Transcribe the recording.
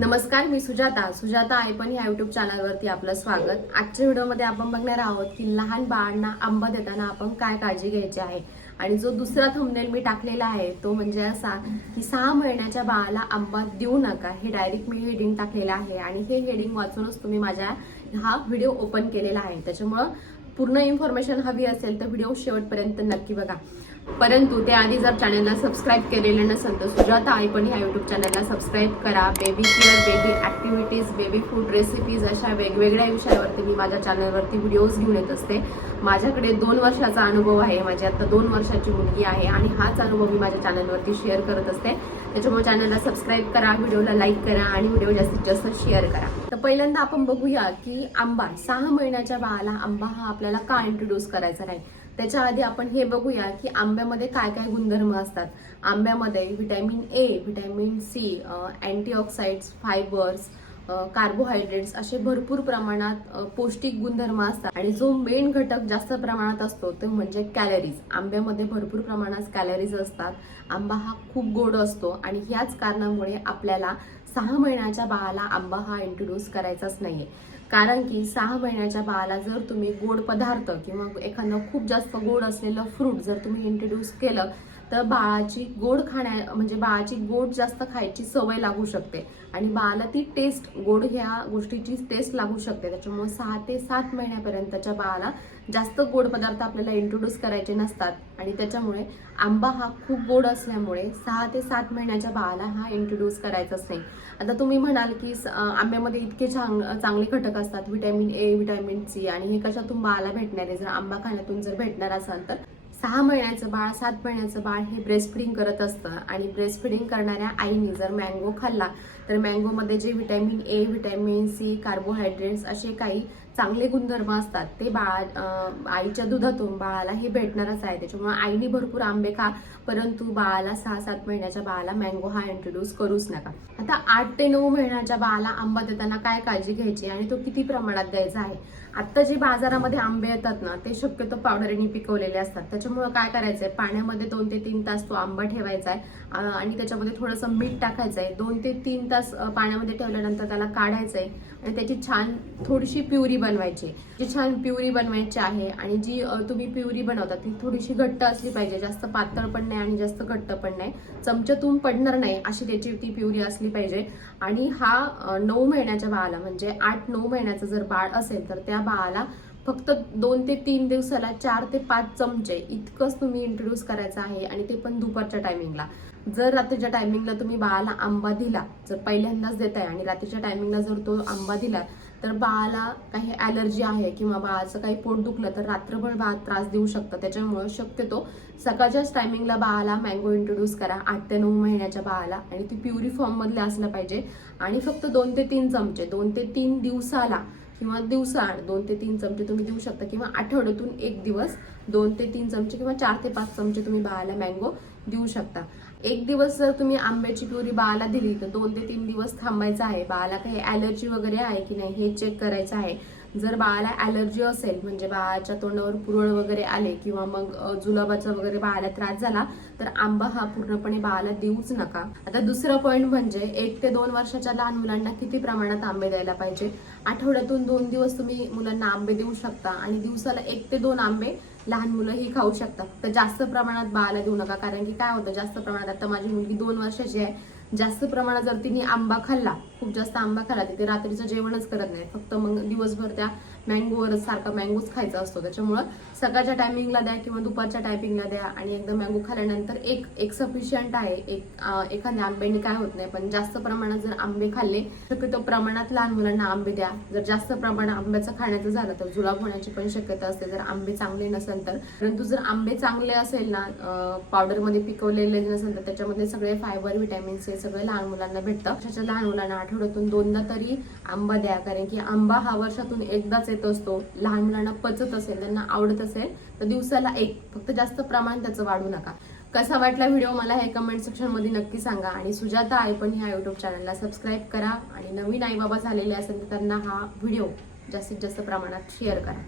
नमस्कार मी सुजाता. सुजाता आहे पण ह्या युट्यूब चॅनलवरती आपलं स्वागत. आजच्या व्हिडिओमध्ये आपण बघणार आहोत की लहान बाळांना आंबा देताना आपण काय काळजी घ्यायची आहे? आणि जो दुसरा थंबनेल मी टाकलेला आहे तो म्हणजे असा की सहा महिन्याच्या बाळाला आंबा देऊ नका. हे डायरेक्ट मी हेडिंग टाकलेलं आहे आणि हे हेडिंग वाचूनच तुम्ही माझ्या हा व्हिडिओ ओपन केलेला आहे. त्याच्यामुळं पूर्ण इन्फॉर्मेशन हवी असेल तर व्हिडिओ शेवटपर्यंत नक्की बघा. परंतु त्याआधी जर चॅनलला सबस्क्राईब केलेलं नसेल तर सुजाता आई पण ह्या युट्यूब चॅनलला सबस्क्राईब करा. Baby care baby activities baby food recipes अशा वेगवेगळ्या विषयावरती मी माझ्या चॅनलवरती व्हिडिओज घेऊन येत असते. माझ्याकडे दोन वर्षाचा अनुभव आहे. माझी आता दोन वर्षाची मुलगी आहे आणि हाच अनुभव मी माझ्या चॅनलवरती शेअर करत असते. त्याच्यामुळे चॅनलला सबस्क्राईब करा व्हिडिओला लाईक करा आणि व्हिडिओ जास्तीत जास्त शेअर करा. तर पहिल्यांदा आपण बघूया की आंबा सहा महिन्याच्या बाळाला आंबा हा आपल्याला का इंट्रोड्यूस करायचा नाही? त्याच्या आधी आपण हे बघूया की आंब्यामध्ये काय काय गुणधर्म असतात. आंब्यामध्ये vitamin A vitamin C antioxidants fibres carbohydrates असे भरपूर प्रमाणात पौष्टिक गुणधर्म असतात. आणि जो मेन घटक जास्त प्रमाणात असतो तो म्हणजे कॅलरीज आंब्यामध्ये भरपूर प्रमाणात कॅलरीज असतात. आंबा हा खूप गोड असतो आणि ह्याच कारणामुळे आपल्याला सहा महिन्याच्या बाळाला आंबा हा इंट्रोड्यूस करायचाच नाहीये. कारण की सहा महिन्याच्या बाळाला जर तुम्ही गोड पदार्थ किंवा एखादं खूप जास्त गोड असलेलं फ्रूट जर तुम्ही इंट्रोड्यूस केलं तर बाळाची गोड खाण्या म्हणजे बाळाची गोड जास्त खायची सवय लागू शकते. आणि बाळाला ती टेस्ट गोड ह्या गोष्टीची टेस्ट लागू शकते. त्याच्यामुळे सहा ते सात महिन्यापर्यंतच्या बाळाला जास्त गोड पदार्थ आपल्याला इंट्रोड्यूस करायचे नसतात. आणि त्याच्यामुळे आंबा हा खूप गोड असल्यामुळे सहा ते सात महिन्याच्या बाळाला हा इंट्रोड्यूस करायचाच नाही. आता तुम्ही म्हणाल की आंब्यामध्ये इतके चांग चांगले घटक असतात व्हिटॅमिन ए व्हिटॅमिन सी आणि हे कशातून बाळाला भेटणार आहे? जर आंबा खाण्यातून जर भेटणार असाल तर सहा महिन्याचं बाळ सात महिन्याचं बाळ हे ब्रेस्ट फिडिंग करत असतं. आणि ब्रेस्ट फिडिंग करणाऱ्या आईने जर मँगो खाल्ला तर मँगोमध्ये जे vitamin A vitamin C carbohydrates असे काही चांगले गुणधर्म असतात. ते बाळा आईच्या दुधातून बाळाला हे भेटणारच आहे. त्याच्यामुळे आईने भरपूर आंबे खा परंतु बाळाला सहा सात महिन्याच्या बाळाला मँगो हा इंट्रोड्यूस करूच नका. आता आठ ते नऊ महिन्याच्या बाळाला आंबा देताना काय काळजी घ्यायची आणि तो किती प्रमाणात द्यायचा आहे? आत्ता जे बाजारामध्ये आंबे येतात ना ते शक्यतो पावडरीने पिकवलेले असतात. त्याच्यामुळे काय करायचंय? पाण्यामध्ये दोन ते तीन तास तो आंबा ठेवायचा आहे. आणि त्याच्यामध्ये थोडंसं मीठ टाकायचं आहे. दोन ते तीन तास पाण्यामध्ये ठेवल्यानंतर त्याला काढायचं आहे. आणि त्याची छान थोडीशी प्युरी बनवायची जी छान प्युरी बनवायची आहे आणि जी तुम्ही प्युरी बनवता ती थोडीशी घट्ट असली पाहिजे जास्त पातळ पण नाही आणि जास्त घट्ट पण नाही. चमच्यातून पडणार नाही अशी त्याची ती प्युरी असली पाहिजे. आणि हा नऊ महिन्याच्या बाळाला म्हणजे आठ नऊ महिन्याचं जर बाळ असेल तर त्या बाळाला फक्त दोन ते तीन दिवसाला चार ते पाच चमचे इतकंच तुम्ही इंट्रोड्यूस करायचं आहे आणि ते पण दुपारच्या टायमिंगला जर रात्रीच्या टायमिंगला तुम्ही बाळाला आंबा दिला जर पहिल्यांदाच देताय आणि रात्रीच्या टायमिंगला जर तो आंबा दिला तर बाळाला काही ॲलर्जी आहे किंवा बाळाचं काही पोट दुखलं तर रात्रभर बाळ त्रास देऊ शकतं. त्याच्यामुळे शक्यतो सकाळच्याच टायमिंगला बाळाला मँगो इंट्रोड्यूस करा. आठ ते नऊ महिन्याच्या बाळाला आणि ती प्युरी फॉर्ममधले असलं पाहिजे. आणि फक्त दोन ते तीन चमचे दोन ते तीन दिवसाला किंवा दिवसा दोन ते तीन चमचे तुम्ही देऊ शकता किंवा आठवड्यातून एक दिवस दोन ते तीन चमचे किंवा चार ते पाच चमचे तुम्ही बाळाला मँगो देऊ शकता. एक दिवस जर तुम्ही आंब्याची प्युरी बाळाला दिली तर दोन ते तीन दिवस थांबायचं आहे. बाळाला काही ॲलर्जी वगैरे आहे की नाही हे चेक करायचं आहे. जर बाळाला ॲलर्जी असेल म्हणजे बाळाच्या तोंडावर पुरळ वगैरे आले किंवा मग जुलाबाचा वगैरे बाळाला त्रास झाला तर आंबा हा पूर्णपणे बाळाला देऊच नका. आता दुसरं पॉईंट म्हणजे एक ते दोन वर्षाच्या लहान मुलांना किती प्रमाणात आंबे द्यायला पाहिजे? आठवड्यातून दोन दिवस तुम्ही मुलांना आंबे देऊ शकता आणि दिवसाला एक ते दोन आंबे लहान मुलं ही खाऊ शकतात. तर जास्त प्रमाणात बाळाला देऊ नका. कारण की काय होतं जास्त प्रमाणात आता माझी मुलगी दोन वर्षाची आहे. जास्त प्रमाणात जर तिने आंबा खाल्ला खूप जास्त आंबा खाल्ला तिथे रात्रीचं जेवणच करत नाही. फक्त मग दिवसभर त्या मँगोवरच सारखा मँगोच खायचा असतो. त्याच्यामुळं सकाळच्या टायमिंगला द्या किंवा दुपारच्या टायमिंगला द्या आणि एकदा मँगो खाल्ल्यानंतर एक एक सफिशियंट आहे. एक एखाद्या आंब्याने काय होत नाही. पण जास्त प्रमाणात जर आंबे खाल्ले शक्यतो प्रमाणात लहान मुलांना आंबे द्या. जर जास्त प्रमाणात आंब्याचं खाण्याचं झालं तर जुलाब होण्याची पण शक्यता असते. जर आंबे चांगले नसेल तर. परंतु जर आंबे चांगले असेल ना पावडरमध्ये पिकवलेले नसेल तर त्याच्यामध्ये सगळे फायबर विटॅमिन्स हे सगळे लहान मुलांना भेटतं. त्याच्या लहान मुलांना आठवड्यातून दोनदा तरी आंबा द्या. कारण की आंबा हा वर्षातून एकदाच येत असतो. लहान मुलांना पचत असेल त्यांना आवडत असेल तर दिवसाला एक फक्त जास्त प्रमाण त्याचं वाढू नका. कसा वाटला व्हिडिओ मला हे कमेंट सेक्शनमध्ये नक्की सांगा. आणि सुजाता आई पण ह्या यूट्यूब चॅनलला सबस्क्राईब करा. आणि नवीन आई बाबा झालेले असेल तर त्यांना हा व्हिडिओ जास्तीत जास्त प्रमाणात शेअर करा.